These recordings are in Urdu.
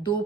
2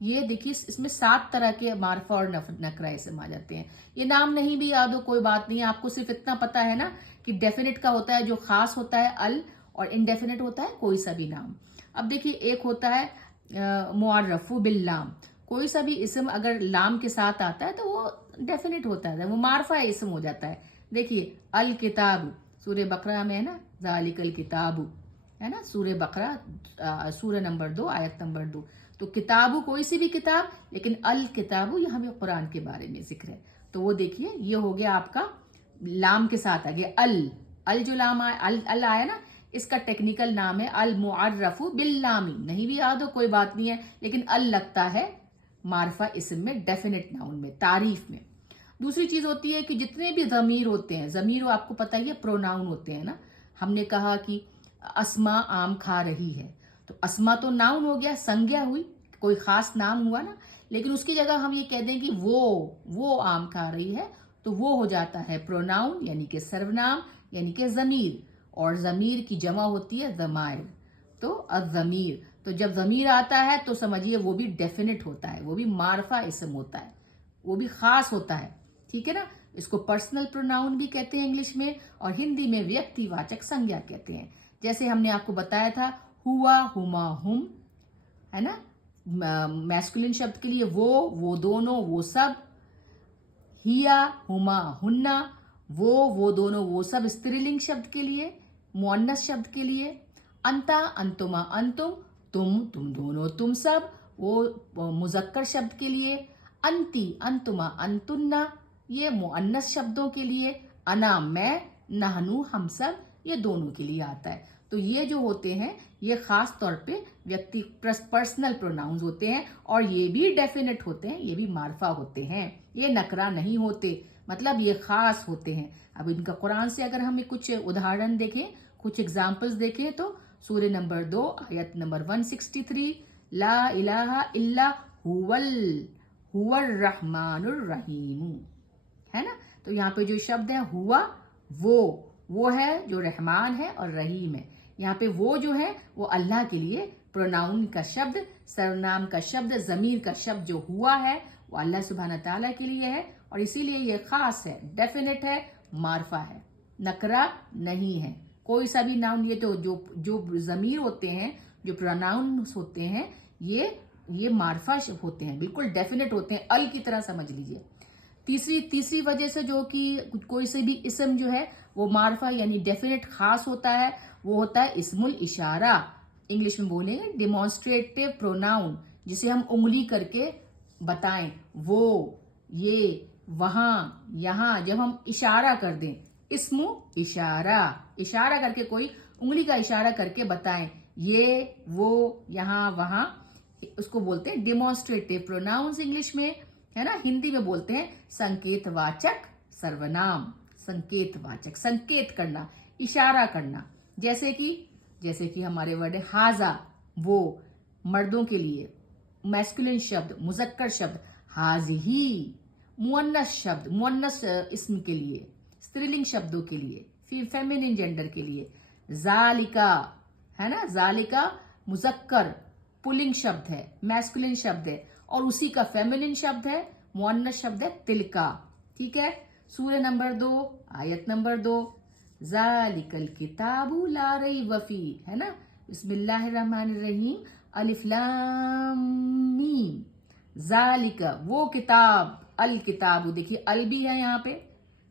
یہ دیکھیے اس میں 7 طرح کے معرفہ اور نکرہ اسم آ جاتے ہیں. یہ نام نہیں بھی یاد ہو کوئی بات نہیں ہے، آپ کو صرف اتنا پتا ہے نا کہ ڈیفینٹ کا ہوتا ہے جو خاص ہوتا ہے ال، اور انڈیفینٹ ہوتا ہے کوئی سا بھی نام. اب دیکھیے ایک ہوتا ہے معرف باللام، کوئی سا بھی اسم اگر لام کے ساتھ آتا ہے تو وہ ڈیفینٹ ہوتا ہے، وہ معرفہ اسم ہو جاتا ہے. دیکھیے الکتاب سورہ بقرہ میں ہے نا، ذالک الکتاب ہے نا، سورہ بقرہ سورہ نمبر 2 آیت نمبر 2. تو کتاب کوئی سی بھی کتاب، لیکن الکتاب یہاں بھی قرآن کے بارے میں ذکر ہے. تو وہ دیکھیے یہ ہو گیا آپ کا لام کے ساتھ آگے ال جو لام ال آیا نا، اس کا ٹیکنیکل نام ہے المعرف باللام. نہیں بھی یاد ہو کوئی بات نہیں ہے، لیکن ال لگتا ہے معرفہ اسم میں، ڈیفینٹ ناؤن میں، تعریف میں. دوسری چیز ہوتی ہے کہ جتنے بھی ضمیر ہوتے ہیں، ضمیر آپ کو پتہ ہی ہے پروناؤن ہوتے ہیں نا. ہم نے کہا کہ اسما آم کھا رہی ہے، تو اسما تو ناؤن ہو گیا، سنجھا ہوئی، کوئی خاص نام ہوا نا. لیکن اس کی جگہ ہم یہ کہہ دیں کہ وہ آم کھا رہی ہے، تو وہ ہو جاتا ہے پروناؤن یعنی کہ سرونام یعنی کہ ضمیر. اور ضمیر کی جمع ہوتی ہے ضمائر، تو الضمیر. تو جب ضمیر آتا ہے تو سمجھیے وہ بھی ڈیفینٹ ہوتا ہے، وہ بھی معرفہ اسم ہوتا ہے، وہ بھی خاص ہوتا ہے. ٹھیک ہے نا. اس کو پرسنل پروناؤن بھی کہتے ہیں انگلش میں، اور ہندی میں ویکتی واچک سنجھا کہتے ہیں. جیسے ہم نے آپ کو بتایا تھا ہوا، ہما، ہم، ہے نا، میسکولن شبد کے لیے وہ دونوں، وہ سب. ہیا، ہما، ہننا، وہ دونوں، وہ سب استری لنگ شبد کے لیے، مؤنث شبد کے لیے. انتا، انتما، انتم، تم دونوں، تم سب، وہ مذکر شبد کے لیے. انتی، انتما، انتنا، یہ مؤنث شبدوں کے لیے. انا، میں، نحنو، ہم سب، یہ دونوں کے لیے آتا ہے. تو یہ جو ہوتے ہیں یہ خاص طور پہ ویکتی پرسنل پروناؤنز ہوتے ہیں، اور یہ بھی ڈیفینٹ ہوتے ہیں، یہ بھی معرفہ ہوتے ہیں، یہ نکرہ نہیں ہوتے، مطلب یہ خاص ہوتے ہیں. اب ان کا قرآن سے اگر ہمیں کچھ ادھارن دیکھیں، کچھ اگزامپلز دیکھیں، تو سورہ نمبر 2 آیت نمبر 163 لا الہ الا هو الرحمن الرحیم، ہے نا. تو یہاں پہ جو شبد ہے ہوا، وہ ہے جو رحمان ہے اور رحیم ہے. یہاں پہ وہ جو ہے وہ اللہ کے لیے پروناؤن کا شبد، سرنام کا شبد، ضمیر کا شبد جو ہوا ہے وہ اللہ سبحانہ تعالیٰ کے لیے ہے، اور اسی لیے یہ خاص ہے، ڈیفینٹ ہے، معرفہ ہے، نکرہ نہیں ہے. کوئی سا بھی ناؤن، یہ تو جو ضمیر ہوتے ہیں، جو پروناؤنس ہوتے ہیں، یہ معرفہ ہوتے ہیں، بالکل ڈیفینٹ ہوتے ہیں، ال کی طرح سمجھ لیجئے. تیسری وجہ سے جو کہ کوئی سے بھی اسم جو ہے وہ معرفہ یعنی ڈیفینٹ خاص ہوتا ہے، وہ ہوتا ہے اسم الاشارہ. انگلش میں بولیں گے ڈیمانسٹریٹو پروناؤن، جسے ہم انگلی کر کے بتائیں، وہ، یہ، وہاں، یہاں، جب ہم اشارہ کر دیں، اسم اشارہ کر کے، کوئی انگلی کا اشارہ کر کے بتائیں، یہ، وہ، یہاں، وہاں، اس کو بولتے ہیں ڈیمانسٹریٹو پروناؤنز انگلش میں، ہے نا. ہندی میں بولتے ہیں سنکیت واچک سرونام. سنکیت واچک، سنکیت کرنا، اشارہ کرنا. جیسے کہ ہمارے ورڈ ہے ہاذا، وہ، مردوں کے لیے، میسکولن شبد، مذکر شبد. ہاذہی، مؤنث شبد، مؤنث اسم کے لیے، استری لنگ شبدوں کے لیے، فیمینن جینڈر کے لیے. ذالکا، ہے نا، ذالکا مذکر پلنگ شبد ہے، میسکولن شبد ہے، اور اسی کا فیمینن شبد ہے، مؤنث شبد ہے تلکا. ٹھیک ہے. سورہ نمبر 2 آیت نمبر 2 ذالک الکتاب لا ریب فیہ، ہے نا. بسم اللہ الرحمن الرحیم، الف لام میم. ذالک وہ کتاب، الکتاب، دیکھیے ال بھی ہے یہاں پہ،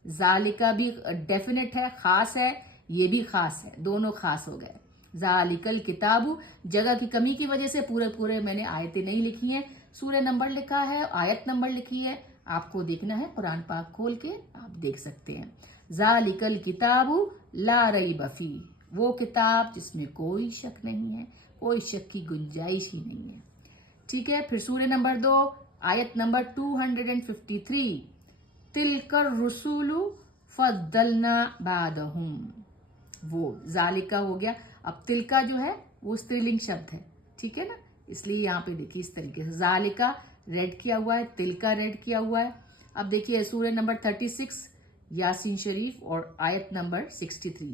ذالکہ بھی ڈیفینٹ ہے، خاص ہے، یہ بھی خاص ہے، دونوں خاص ہو گئے. ذالک الکتاب، جگہ کی کمی کی وجہ سے پورے میں نے آیتیں نہیں لکھی ہیں، سورہ نمبر لکھا ہے، آیت نمبر لکھی ہے، آپ کو دیکھنا ہے قرآن پاک کھول کے آپ دیکھ سکتے ہیں. ذالک الکتاب لا ریب فیہ، وہ کتاب جس میں کوئی شک نہیں ہے، کوئی شک کی گنجائش ہی نہیں ہے. ٹھیک ہے. پھر سورہ نمبر 2 آیت نمبر 253 تلک الرسول فضلنا بعدہم، وہ ذالکہ ہو گیا. اب تلکا جو ہے وہ استری لنگ شبد ہے، ٹھیک ہے نا، اس لیے یہاں پہ دیکھیے اس طریقے سے ذالکہ ریڈ کیا ہوا ہے، تلکا ریڈ کیا ہوا ہے. اب دیکھیے سورہ نمبر 36 یاسین شریف اور آیت نمبر 63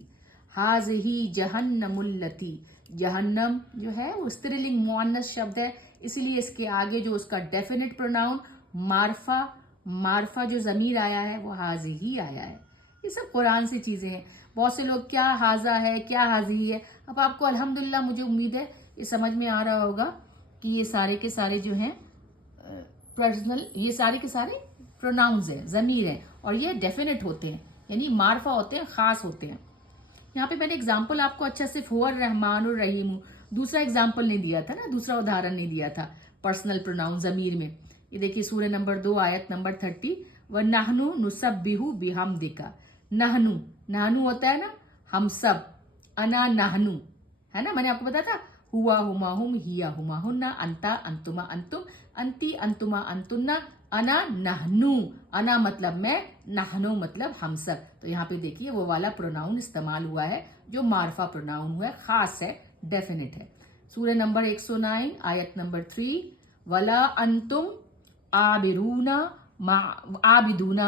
ہاذہی جہنم اللتی، جہنم جو ہے وہ استری لنگ مؤنث شبد ہے، اسی لیے اس کے آگے جو اس کا ڈیفینٹ پروناؤن معرفہ جو ضمیر آیا ہے وہ حاضی ہی آیا ہے. یہ سب قرآن سے چیزیں ہیں. بہت سے لوگ کیا حاضہ ہے کیا حاضی ہے. اب آپ کو الحمدللہ مجھے امید ہے یہ سمجھ میں آ رہا ہوگا کہ یہ سارے کے سارے جو ہیں پرسنل، یہ سارے کے سارے پروناؤنز ہیں، ضمیر ہیں، اور یہ ڈیفینٹ ہوتے ہیں، یعنی معرفہ ہوتے ہیں، خاص ہوتے ہیں. یہاں پہ میں نے اگزامپل آپ کو اچھا صرف ہو الرحمن الرحیم، دوسرا اگزامپل نہیں دیا تھا نا، دوسرا ادھارن نہیں دیا تھا پرسنل پروناؤن ضمیر میں. یہ دیکھیے سورہ نمبر 2 آیت نمبر 30، وَنَحْنُ نُسَبِّحُ بِحَمْدِكَ. نحنو ہوتا ہے نا ہم سب، انا نحنو ہے نا، میں نے آپ کو بتایا تھا ہوا ہما ہم، ہیا ہما ہننا، انتا انتما انتم، انتی انتما انتنا، انا نحنو. انا مطلب میں، نحنو مطلب ہم سب. تو یہاں پہ دیکھیے وہ والا پروناؤن استعمال ہوا ہے جو معرفہ پروناؤن ہوا ہے، خاص ہے، ڈیفینٹ ہے. سورہ نمبر 109 آیت نمبر 3، ولا انتم عابدون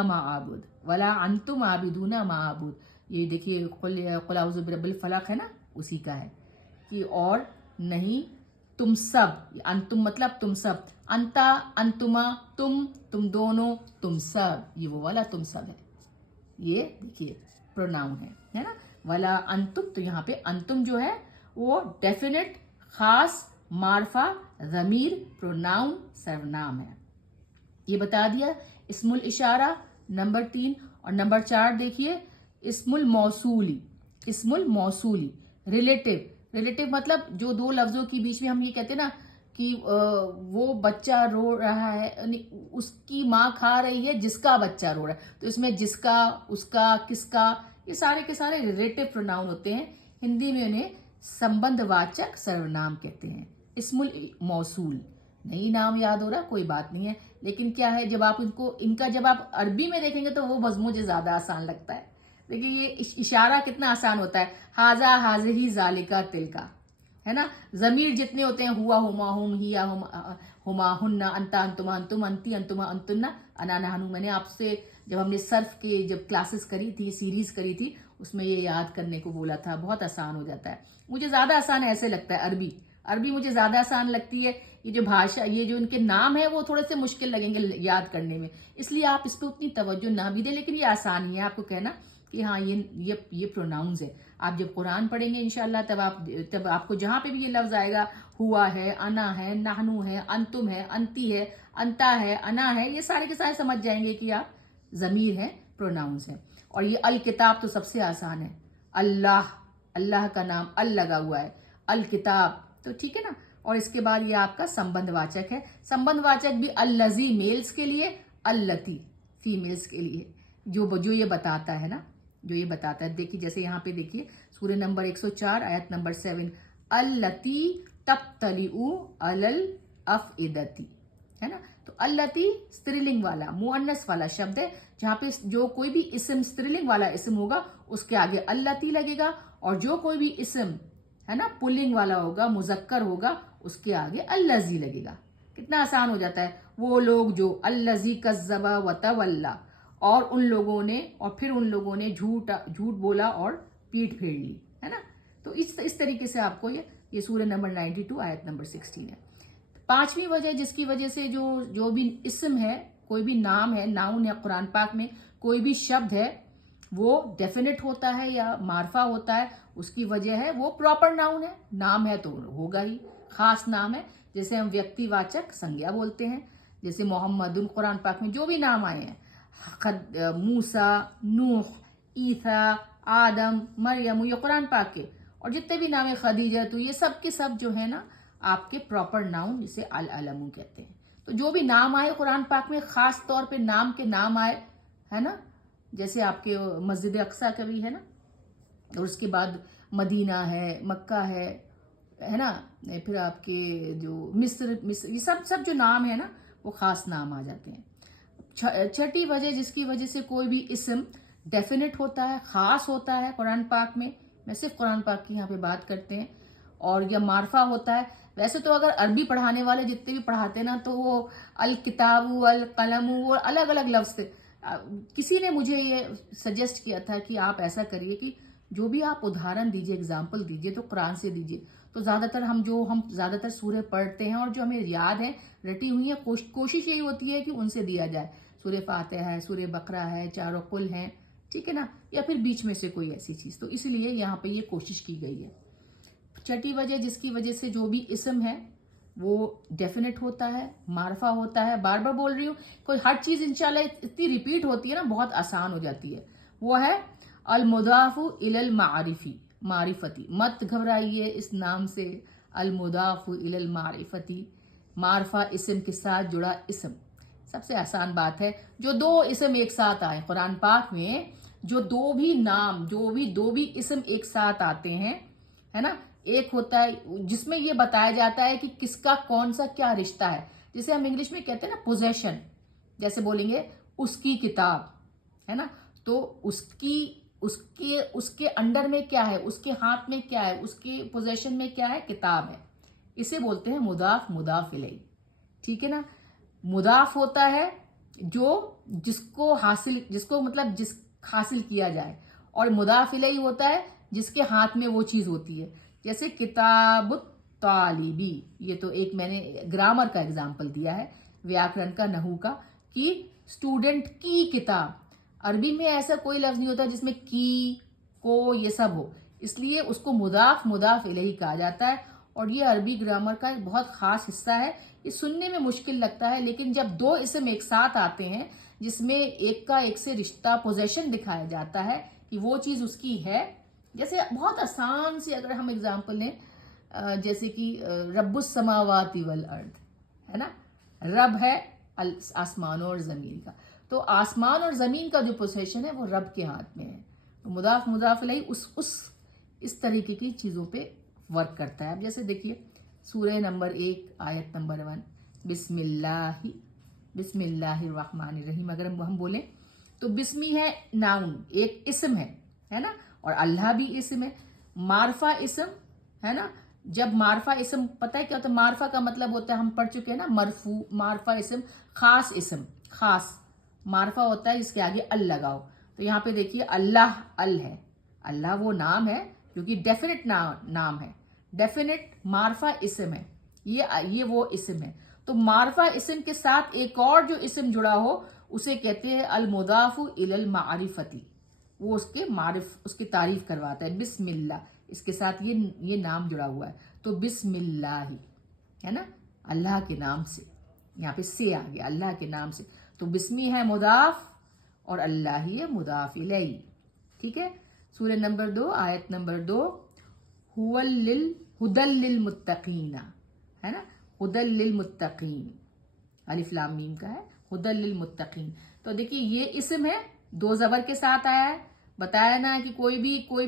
ما اعبد، ولا انتم عابدون ما اعبد. یہ دیکھیے قل اعوذ برب الفلق ہے نا، اسی کا ہے کہ اور نہیں تم سب، انتم مطلب تم سب، انتا انتما تم دونوں، تم سب، یہ وہ والا تم سب ہے. یہ دیکھیے پروناؤن ہے نا، ولا انتم. تو یہاں پہ انتم جو ہے وہ ڈیفینٹ، خاص، معرفہ، ضمیر، پروناؤن، سرونام ہے. یہ بتا دیا. اسم الاشارہ نمبر 3 اور نمبر 4 دیکھیے اسم الموصولی. اسم الموصولی ریلیٹیو مطلب جو دو لفظوں کے بیچ میں ہم یہ کہتے ہیں نا کہ وہ بچہ رو رہا ہے، اس کی ماں کھا رہی ہے جس کا بچہ رو رہا ہے، تو اس میں جس کا، اس کا، کس کا، یہ سارے کے سارے ریلیٹیو پروناؤن ہوتے ہیں. ہندی میں انہیں سمبندھ واچک سرونام کہتے ہیں. اسم الموصول نہیں نام یاد ہو رہا کوئی بات نہیں ہے، لیکن کیا ہے جب آپ ان کا جب آپ عربی میں دیکھیں گے تو وہ مجھے زیادہ آسان لگتا ہے. دیکھیے یہ اشارہ کتنا آسان ہوتا ہے، حاذا حاذہی ذالکا تلکا ہے نا. ضمیر جتنے ہوتے ہیں ہوا ہما ہم، ہیا ہما ہننا، انتا انتما انتم، انتی انتما انتنا، انا نحنو. میں نے آپ سے جب ہم نے صرف کے جب کلاسز کری تھی، سیریز کری تھی، اس میں یہ یاد کرنے کو بولا تھا. بہت آسان ہو جاتا ہے. مجھے زیادہ آسان ایسے لگتا ہے عربی مجھے زیادہ آسان لگتی ہے. یہ جو بھاشا، یہ جو ان کے نام ہے وہ تھوڑے سے مشکل لگیں گے یاد کرنے میں، اس لیے آپ اس پہ اتنی توجہ نہ بھی دیں، لیکن یہ آسان ہی ہے آپ کو کہنا کہ ہاں یہ پروناؤنز ہے. آپ جب قرآن پڑھیں گے انشاءاللہ تب آپ کو جہاں پہ بھی یہ لفظ آئے گا، ہوا ہے، انا ہے، نحنو ہے، انتم ہے، انتی ہے، انتا ہے، انا ہے، یہ سارے کے سارے سمجھ جائیں گے کہ آپ ضمیر ہیں، پروناؤنز ہیں. اور یہ الکتاب تو سب سے آسان ہے. اللہ کا نام ال لگا ہوا ہے، الکتاب، تو ٹھیک ہے نا. اور اس کے بعد یہ آپ کا سمبندھ واچک ہے. سمبندھ واچک بھی الذی میلز کے لیے، اللتی فیمیلز کے لیے، جو یہ بتاتا ہے نا، جو یہ بتاتا ہے. دیکھیے جیسے یہاں پہ دیکھیے سورہ نمبر 104 آیت نمبر 7، اللتی تطلع علی الافئدۃ ہے نا. تو اللتی استرلنگ والا، مؤنث والا شبد ہے، جہاں پہ جو کوئی بھی اسم استرلنگ والا اسم ہوگا اس کے آگے اللتی لگے گا، اور جو کوئی بھی اسم ہے نا پلنگ والا ہوگا، مذکر ہوگا، اس کے آگے الذی لگے گا. کتنا آسان ہو جاتا ہے. وہ لوگ جو الذی کذب وتولی، اور پھر ان لوگوں نے جھوٹ بولا اور پیٹھ پھیر لی ہے نا. تو اس طریقے سے آپ کو یہ سورہ نمبر 92 آیت نمبر 16 ہے. 5ویں وجہ جس کی وجہ سے جو بھی اسم ہے، کوئی بھی نام ہے، ناؤن ہے، قرآن پاک میں کوئی بھی شبد ہے وہ ڈیفینٹ ہوتا ہے یا معرفہ ہوتا ہے، اس کی وجہ ہے وہ پراپر ناؤن ہے. نام ہے تو ہوگا ہی، خاص نام ہے. جیسے ہم ویکتی واچک سنگیا بولتے ہیں، جیسے محمد، قرآن پاک میں جو بھی نام آئے ہیں، موسیٰ، نوح، عیسیٰ، آدم، مریم، یہ قرآن پاک کے، اور جتنے بھی نام ہیں، خدیجہ، تو یہ سب کے سب جو ہے نا آپ کے پراپر ناؤن، جسے العلم کہتے ہیں. تو جو بھی نام آئے قرآن پاک میں، خاص طور پہ نام کے نام آئے ہے نا، جیسے آپ کے مسجد اقصیٰ کا بھی ہے نا، اور اس کے بعد مدینہ ہے، مکہ ہے نا، پھر آپ کے جو مصر، یہ سب جو نام ہے نا وہ خاص نام آ جاتے ہیں. 6ٹھی وجہ جس کی وجہ سے کوئی بھی اسم ڈیفینٹ ہوتا ہے، خاص ہوتا ہے قرآن پاک میں صرف قرآن پاک کی یہاں پہ بات کرتے ہیں، اور یا معرفہ ہوتا ہے. ویسے تو اگر عربی پڑھانے والے جتنے بھی پڑھاتے ہیں نا تو وہ الکتاب، القلم، وہ الگ الگ لفظ تھے. کسی نے مجھے یہ سجیسٹ کیا تھا کہ آپ ایسا کریے کہ جو بھی آپ ادھارن دیجئے، اگزامپل دیجئے تو قرآن سے دیجئے. تو زیادہ تر ہم زیادہ تر سورہ پڑھتے ہیں اور جو ہمیں یاد ہے، رٹی ہوئی ہیں، کوشش یہی ہوتی ہے کہ ان سے دیا جائے. سورہ فاتحہ ہے، سورہ بقرہ ہے، چاروں قل ہیں، ٹھیک ہے نا، یا پھر بیچ میں سے کوئی ایسی چیز. تو اس لیے یہاں پہ یہ کوشش کی گئی ہے. چھٹی وجہ جس کی وجہ سے جو بھی اسم ہے وہ ڈیفینٹ ہوتا ہے، معرفہ ہوتا ہے. بار بار بول رہی ہوں، کوئی ہر چیز انشاءاللہ اتنی ریپیٹ ہوتی ہے نا، بہت آسان ہو جاتی ہے. وہ ہے المضاف الی المعرفی، معرفتی. مت گھبرائیے اس نام سے، المضاف الی المعرفتی، معرفہ اسم کے ساتھ جڑا اسم. سب سے آسان بات ہے. جو دو اسم ایک ساتھ آئے قرآن پاک میں، جو دو بھی اسم ایک ساتھ آتے ہیں، ہے نا، ایک ہوتا ہے جس میں یہ بتایا جاتا ہے کہ کس کا کون سا کیا رشتہ ہے. جسے ہم انگلش میں کہتے ہیں نا پوزیشن. جیسے بولیں گے اس کی کتاب، ہے نا، تو اس کے انڈر میں کیا ہے، اس کے ہاتھ میں کیا ہے، اس کے پوزیشن میں کیا ہے، کتاب ہے. اسے بولتے ہیں مضاف مضاف الیہ. ٹھیک ہے نا. مضاف ہوتا ہے جس کو حاصل کیا جائے، اور مضاف الیہ ہوتا ہے جس کے ہاتھ میں وہ چیز ہوتی ہے. جیسے کتاب الطالبی، یہ تو ایک میں نے گرامر کا اگزامپل دیا ہے، ویاکرن کا، نحو کا، کہ اسٹوڈنٹ کی کتاب. عربی میں ایسا کوئی لفظ نہیں ہوتا جس میں کی، کو، یہ سب ہو، اس لیے اس کو مضاف مضاف الیہ کہا جاتا ہے. اور یہ عربی گرامر کا ایک بہت خاص حصہ ہے. یہ سننے میں مشکل لگتا ہے، لیکن جب دو اسم ایک ساتھ آتے ہیں جس میں ایک کا ایک سے رشتہ، پوزیشن دکھایا جاتا ہے کہ وہ چیز اس کی ہے. جیسے بہت آسان سے اگر ہم اگزامپل لیں، جیسے کہ رب السماوات والارض، ہے نا، رب ہے آسمان اور زمین کا. تو آسمان اور زمین کا جو پوزیشن ہے وہ رب کے ہاتھ میں ہے. تو مضاف مضاف الیہ اس طریقے کی چیزوں پہ ورک کرتا ہے. اب جیسے دیکھیے سورہ نمبر 1 آیت نمبر 1، بسم اللہ الرحمن الرحیم. اگر ہم بولیں تو بسمی ہے ناؤن، ایک اسم ہے نا، اور اللہ بھی اسم ہے. معرفہ اسم ہے نا. جب معرفہ اسم، پتہ ہے کیا ہوتا ہے معرفہ کا مطلب ہوتا ہے، ہم پڑھ چکے ہیں نا، مرفوع. معرفہ اسم خاص اسم، خاص معرفہ ہوتا ہے جس کے آگے ال لگاؤ. تو یہاں پہ دیکھیے اللہ ال ہے. اللہ وہ نام ہے جو کہ ڈیفینٹ نام ہے، ڈیفینٹ معرفہ اسم ہے. یہ وہ اسم ہے. تو معرفہ اسم کے ساتھ ایک اور جو اسم جڑا ہو اسے کہتے ہیں المضاف الی المعرفتی. وہ اس کی تعریف کرواتا ہے. بسم اللہ، اس کے ساتھ یہ نام جڑا ہوا ہے. تو بسم اللہ، ہے نا، اللہ کے نام سے. یہاں پہ سے آ گیا، اللہ کے نام سے. تو بسمی ہے مضاف اور اللہ ہی ہے مضاف الیہ. ٹھیک ہے. سورہ نمبر 2 آیت نمبر 2، ہدل للمتقین، ہے نا، ہدل للمتقین، الف لام میم کا ہے، ہدل للمتقین. تو دیکھیے یہ اسم ہے، 2 زبر کے ساتھ آیا ہے. بتایا نا کہ کوئی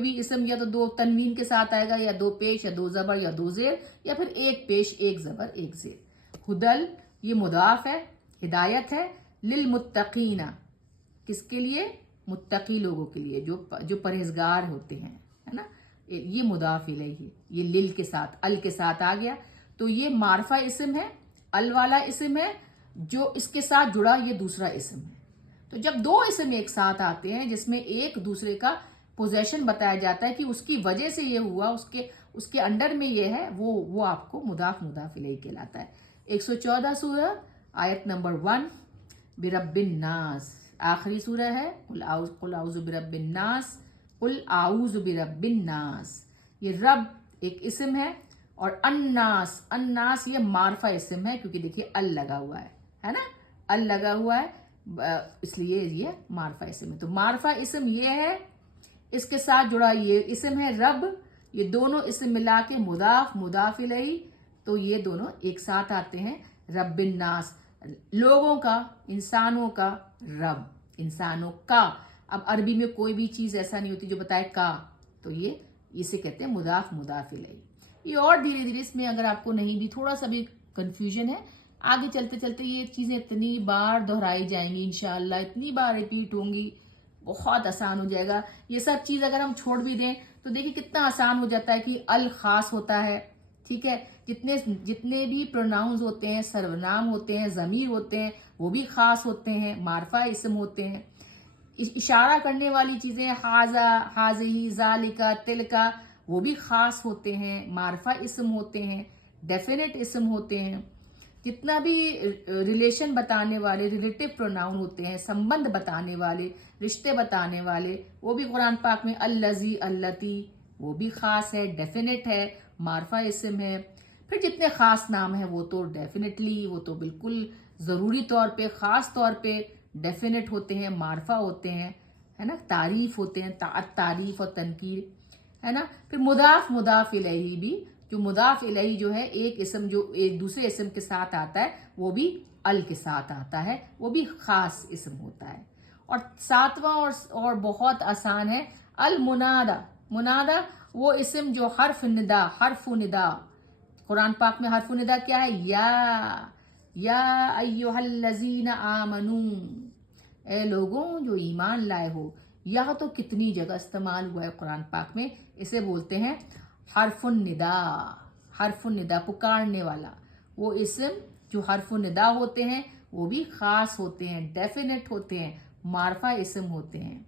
بھی اسم یا تو 2 تنوین کے ساتھ آئے گا، یا 2 پیش، یا 2 زبر، یا 2 زیر، یا پھر 1 پیش 1 زبر 1 زیر. ہدل یہ مضاف ہے، ہدایت ہے. للمتقین کس کے لیے؟ متقی لوگوں کے لیے، جو پرہیزگار ہوتے ہیں، ہے نا. یہ مضاف الیہ ہے، یہ لل کے ساتھ، ال کے ساتھ آ گیا. تو یہ معرفہ اسم ہے، ال والا اسم ہے. جو اس کے ساتھ جڑا یہ دوسرا اسم ہے. تو جب 2 اسم ایک ساتھ آتے ہیں جس میں ایک دوسرے کا پوزیشن بتایا جاتا ہے کہ اس کی وجہ سے یہ ہوا، اس کے انڈر میں یہ ہے، وہ آپ کو مضاف مضاف الیہ کہلاتا ہے. 114 سورہ آیت نمبر 1، برب الناس، آخری سورہ ہے. قل اعوذ برب الناس، قل اعوذ برب الناس. یہ رب ایک اسم ہے، اور الناس یہ معرفہ اسم ہے، کیونکہ دیکھیے ال لگا ہوا ہے نا، ال لگا ہوا ہے، اس لیے یہ معرفہ اسم ہے. تو معرفہ اسم یہ ہے، اس کے ساتھ جڑا یہ اسم ہے رب. یہ دونوں اسم ملا کے مضاف مضاف الیہ، تو یہ دونوں ایک ساتھ آتے ہیں. رب الناس، لوگوں کا، انسانوں کا رب، انسانوں کا. اب عربی میں کوئی بھی چیز ایسا نہیں ہوتی جو بتائے کا، تو یہ اسے کہتے ہیں مضاف مضاف الیہ. یہ اور دھیرے دھیرے اس میں اگر آپ کو نہیں بھی تھوڑا سا بھی کنفیوژن ہے، آگے چلتے چلتے یہ چیزیں اتنی بار دہرائی جائیں گی انشاءاللہ، اتنی بار ریپیٹ ہوں گی، بہت آسان ہو جائے گا. یہ سب چیز اگر ہم چھوڑ بھی دیں تو دیکھیں کتنا آسان ہو جاتا ہے کہ ال خاص ہوتا ہے. ٹھیک ہے. جتنے بھی پروناؤنز ہوتے ہیں، سرونام ہوتے ہیں، ضمیر ہوتے ہیں، وہ بھی خاص ہوتے ہیں، معرفہ اسم ہوتے ہیں. اشارہ کرنے والی چیزیں حاذا، حاذی، ذالکا، تلکا، وہ بھی خاص ہوتے ہیں، معرفہ اسم ہوتے ہیں، ڈیفینٹ اسم ہوتے ہیں. جتنا بھی ریلیشن بتانے والے ریلیٹیو پروناؤن ہوتے ہیں، سمبند بتانے والے، رشتے بتانے والے، وہ بھی قرآن پاک میں الذی، اللتی، وہ بھی خاص ہے، ڈیفینٹ ہے، معرفہ اسم ہے. پھر جتنے خاص نام ہیں وہ تو ڈیفینیٹلی، وہ تو بالکل ضروری طور پہ، خاص طور پہ ڈیفینٹ ہوتے ہیں، معرفہ ہوتے ہیں، ہے نا، تعریف ہوتے ہیں، تعریف اور تنکیر، ہے نا. پھر مضاف الیہ بھی، جو مضاف الیہ جو ہے ایک اسم جو ایک دوسرے اسم کے ساتھ آتا ہے وہ بھی ال کے ساتھ آتا ہے، وہ بھی خاص اسم ہوتا ہے. اور ساتواں اور بہت آسان ہے المنادا. منادا وہ اسم جو حرف ندا. قرآن پاک میں حرف ندا کیا ہے؟ یا ایھا الذین آمنو، اے لوگوں جو ایمان لائے ہو. یا تو کتنی جگہ استعمال ہوا ہے قرآن پاک میں، اسے بولتے ہیں حرف الندا. حرف الندا، پکارنے والا. وہ اسم جو حرف الندا ہوتے ہیں وہ بھی خاص ہوتے ہیں، ڈیفینٹ ہوتے ہیں، معرفہ اسم ہوتے ہیں.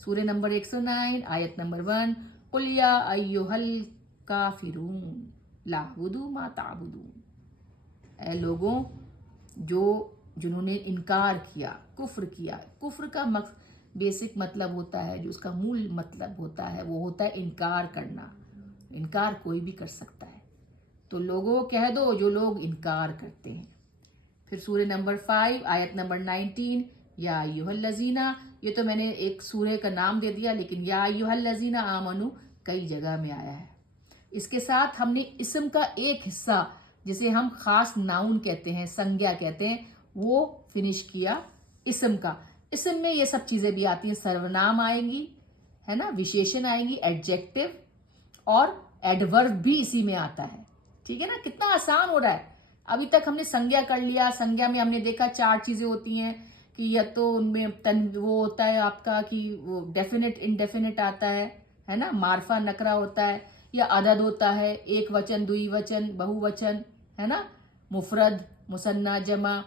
سورہ نمبر 109 آیت نمبر 1، قل یا ایھا الکافرون لا اعبد ما تعبدون. اے لوگوں جنہوں نے انکار کیا، کفر کیا. کفر کا بیسک مطلب ہوتا ہے، جو اس کا مول مطلب ہوتا ہے وہ ہوتا ہے انکار کرنا. انکار کوئی بھی کر سکتا ہے، تو لوگوں کہہ دو جو لوگ انکار کرتے ہیں. پھر سورہ نمبر 5 آیت نمبر 19، یا ایھا الذین، یہ تو میں نے ایک سورہ کا نام دے دیا، لیکن یا ایھا الذین آمنو کئی جگہ میں آیا ہے. اس کے ساتھ ہم نے اسم کا ایک حصہ جسے ہم خاص ناؤن کہتے ہیں، سنگیا کہتے ہیں، وہ فنش کیا اسم کا. اسم میں یہ سب چیزیں بھی آتی ہیں، سرونام آئیں گی، ہے نا، وشیشن آئیں گی، ایڈجیکٹو اور ایڈورب بھی اسی میں آتا ہے. ٹھیک ہے نا، کتنا آسان ہو رہا ہے. ابھی تک ہم نے سنگیا کر لیا. سنگیا میں ہم نے دیکھا 4 چیزیں ہوتی ہیں کہ یا تو ان میں وہ ہوتا ہے آپ کا کہ وہ ڈیفینٹ انڈیفینٹ آتا ہے نا، معرفہ نکرہ ہوتا ہے، یا عدد ہوتا ہے، ایک وچن، دوئی وچن، بہو وچن، ہے نا، مفرد، مثنیٰ، جمع.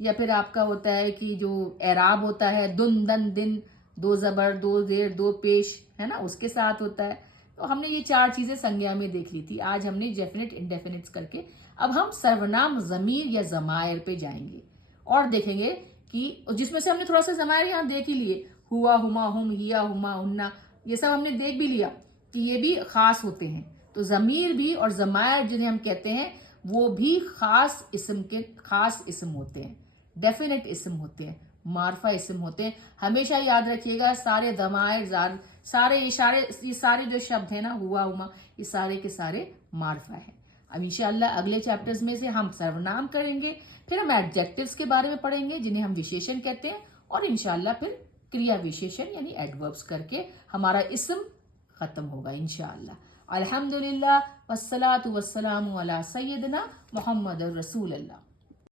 یا پھر آپ کا ہوتا ہے کہ جو اعراب ہوتا ہے دن، 2 زبر، 2 زیر، 2 پیش، ہے نا، اس کے ساتھ ہوتا ہے. تو ہم نے یہ 4 چیزیں سنگیا میں دیکھ لی تھی. آج ہم نے ڈیفینٹ انڈیفینٹس کر کے اب ہم سرونام ضمیر یا ضمائر پہ جائیں گے اور دیکھیں گے کہ جس میں سے ہم نے تھوڑا سا ضمائر یہاں دیکھ ہی لیے، ہوا، ہما، ہم، ہیا، ہما، ہننا، یہ سب ہم نے دیکھ بھی لیا کہ یہ بھی خاص ہوتے ہیں. تو ضمیر بھی اور ضمائر جنہیں ہم کہتے ہیں وہ بھی خاص اسم ہوتے ہیں، ڈیفینٹ اسم ہوتے ہیں، معرفہ اسم ہوتے ہیں. ہمیشہ یاد رکھیے گا سارے ضمائر، یہ سارے جو شبد ہیں نا، ہوا، ہما، یہ سارے کے سارے معرفہ ہیں. اب انشاءاللہ اگلے چیپٹرز میں سے ہم سرونام کریں گے، پھر ہم ایڈجیکٹیوز کے بارے میں پڑھیں گے جنہیں ہم وشیشن کہتے ہیں، اور انشاءاللہ پھر کریا وشیشن یعنی ایڈوربس کر کے ہمارا اسم ختم ہوگا انشاءاللہ. الحمدللہ والصلاة والسلام علی سیدنا محمد رسول اللہ.